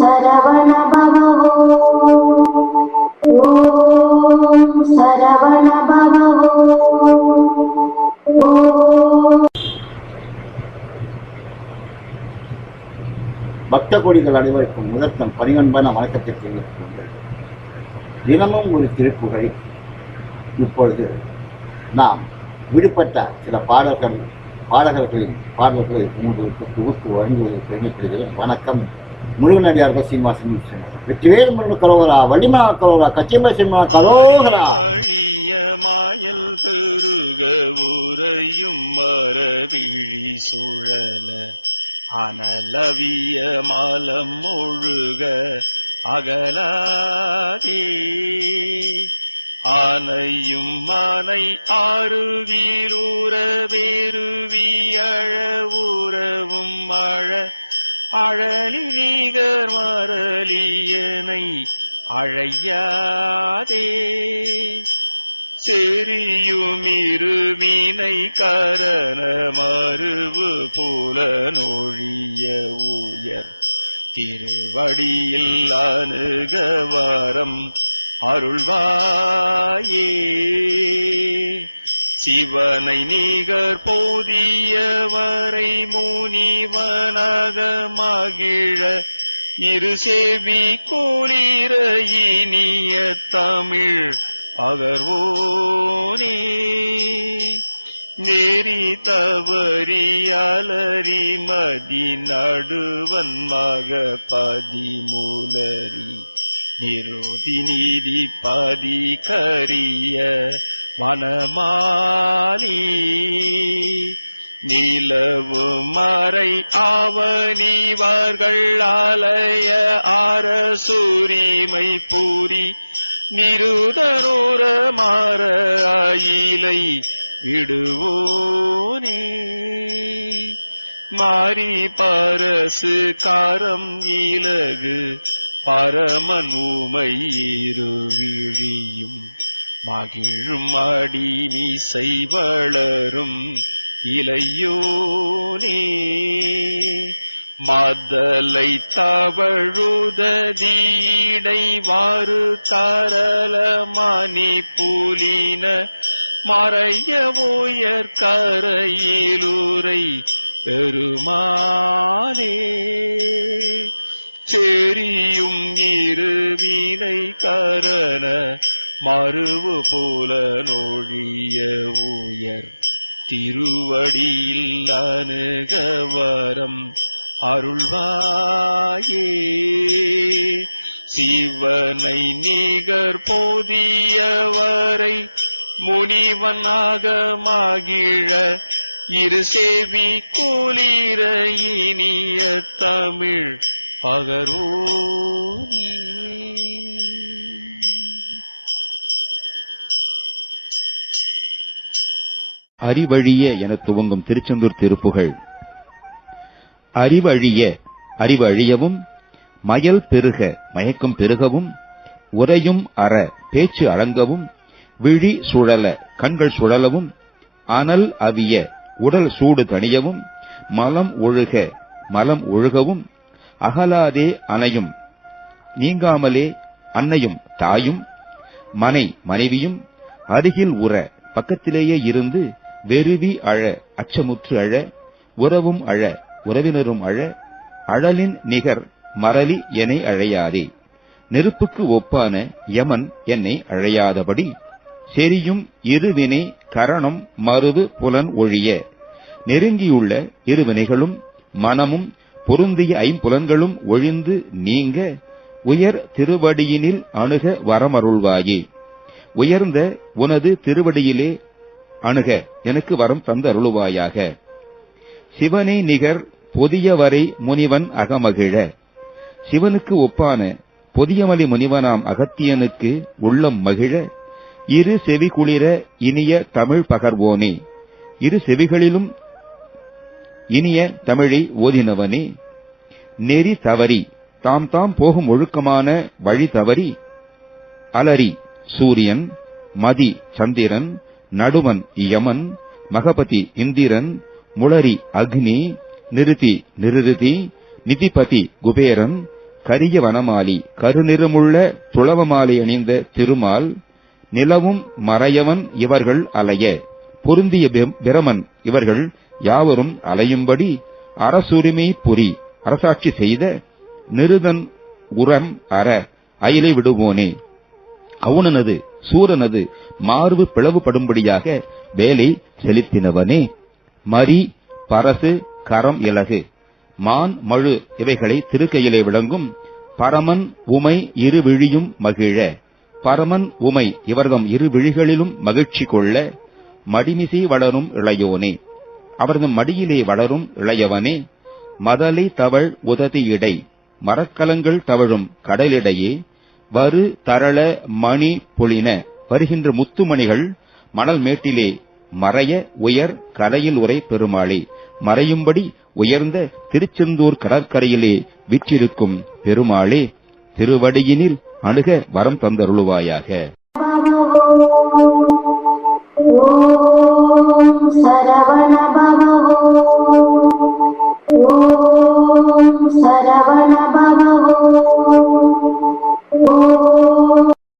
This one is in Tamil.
சரவண பவோ ஓம் சரவண பவோ. பக்த கோடிகள் அனைவருக்கும் முதற்கண் பணிவன்பான வணக்கத்தை தெரிவித்துக் கொண்டு தினமும் ஒரு திருப்புகழ். இப்பொழுது நாம் விடுபட்ட சில பாடகர்களின் பாடல்களை உங்களுக்கு தொகுத்து வழங்குவதை பெருமைப்படுகிறேன். வணக்கம். முருகனடியார்கள் சீனிவாசன் வெற்றிவேல் முருகன் கரோகரா, வள்ளிமா கரோகரா, கச்சியம்பா சினிமா கரோகரா. மாயல் பெருக உரையும் மரவிழி சுழல அனலவிய மாலம் ஒழுக அகலாதே ஆனையும் மானை ஆறுவீரூர வேறுவி அழ உறவும் அழ அழலி நீகர் மரலியனை அழையாதே செறியுமிருவினை கரண மருவு போல நொழிய உயர் திருவடியில் அணுகவரம் அருள்வாயே. சிவனை நீகர் போதியவரை முனிவனாக மகிழ இரு செவி கோலிர இனிய தமிழ் அகர்வோனே. நெறி தவறி அலறி மதி நடுவன் மக பதிமூலரி நிருதி நீதி பதி கரிய வனமாலி நிலவு மறை ஆவணிவர்கள் ஆலய அரசுரிமை பூரி நிருதரூர மாற ஆயிலை விடுவோனே. மாரி பரசு காரம் இலகு பரமன் ஊமை இருவிழியும் மகிழும் அடிமிசை வளரும் இளையோனே. மதலை தவழுதீடை வாறு தரல மணி புலின மறைய உயர் கரையிலுரை பெருமானே. செரியும் இருவினை கரண மருவு போல நொழிய உயர் திருவடியில் அணுகவரம் அருள்வாயே. சிவனை நிகர் போதியவரை முனிவனாக மகிழ இரு செவி கோலிர இனிய தமிழ் பகர்வோனே. அறிவழிய என துவங்கும் திருச்செந்தூர் திருப்புகழ். அறிவழிய அறிவு அழியவும் மயல் பெருக மயக்கம் பெருகவும் உரையும் அற பேச்சு அடங்கவும் விழி சுழல கண்கள் சுழலவும் அனல் அவிய உடல் சூடு தணியவும் மலம் ஒழுக மலம் ஒழுகவும் அகலாதே அணையும் நீங்காமலே அன்னையும் தாயும் மனை மனைவியும் அருகில் உற பக்கத்திலேயே இருந்து வெறுவி அழ அச்சமுற்று அழ உறவும் அழ உறவினரும் அழ அழலின் நிகர் மரளி என்னை அழையாதே. நெருப்புக்கு ஒப்பான யமன் என்னை அழையாதபடி செரியும் இருவினை கரணம் மருவு புலன் ஒழிய நெருங்கியுள்ள இருவினைகளும் மனமும் பொருந்திய ஐம்புலன்களும் ஒழிந்து நீங்க உயர் திருவடியினில் அணுக வரமருள்வாயே. உயர்ந்த உனது திருவடியிலே அணுக எனக்கு வரம் தந்து அருளுவாயாக. சிவனை நிகர் பொதியவரை முனிவன் அகமகிழ சிவனுக்கு ஒப்பான பொதியமலி முனிவனாம் அகத்தியனுக்கு உள்ளம் மகிழ இரு செவி குளிர இனிய தமிழ் பகர்வோனே. இரு செவிகளிலும் இனிய தமிழை ஓதினவனே. நெறி தவறி தாம் தாம் போகும் ஒழுக்கமான வழி தவறி அலரி சூரியன், மதி சந்திரன், நடுவன் யமன், மகபதி இந்திரன், முளரி அக்னி, நிருதி நிருதி, நிதிபதி குபேரன், கரிய வனமாலி கருநிறமுள்ள துளவமாலை அணிந்த திருமால், நிலவும் மறையவன் இவர்கள் அலைய, பொருந்திய பிரமன் இவர்கள் யாவரும் அலையும்படி அரசுரிமை புரி அரசாட்சி செய்த நிருதன் உரம் அற அயலை விடுவோனே, அவுணனது சூரனது மார்பு பிளவுபடும்படியாக வேலை செலுத்தினவனே, மரி பரசு கரம் இலகு மான் மழு இவைகளை திருக்கையிலே விளங்கும் பரமன் உமை இரு விழியும் மகிழ, பரமன் உமை இவர்தம் இரு விழிகளிலும் மகிழ்ச்சி கொள்ள, மடிமிசை வளரும் இளையோனே அவர்தம் மடியிலே வளரும் இளையவனே, மதலை தவழ் உததி இடை மரக்கலங்கள் தவழும் கடலிடையே, வரு தரள மணி பொழின வருகின்ற முத்துமணிகள் மணல் மேட்டிலே மறைய உயர் கரையில் உரை பெருமாளே, மறையும்படி உயர்ந்த திருச்செந்தூர் கடற்கரையிலே விற்றிருக்கும் பெருமாளே, திருவடியினில் அணுக வரம் தந்தருளுவாயாக. ஓம் சரவண பவ. ஓம் சரவண பவ.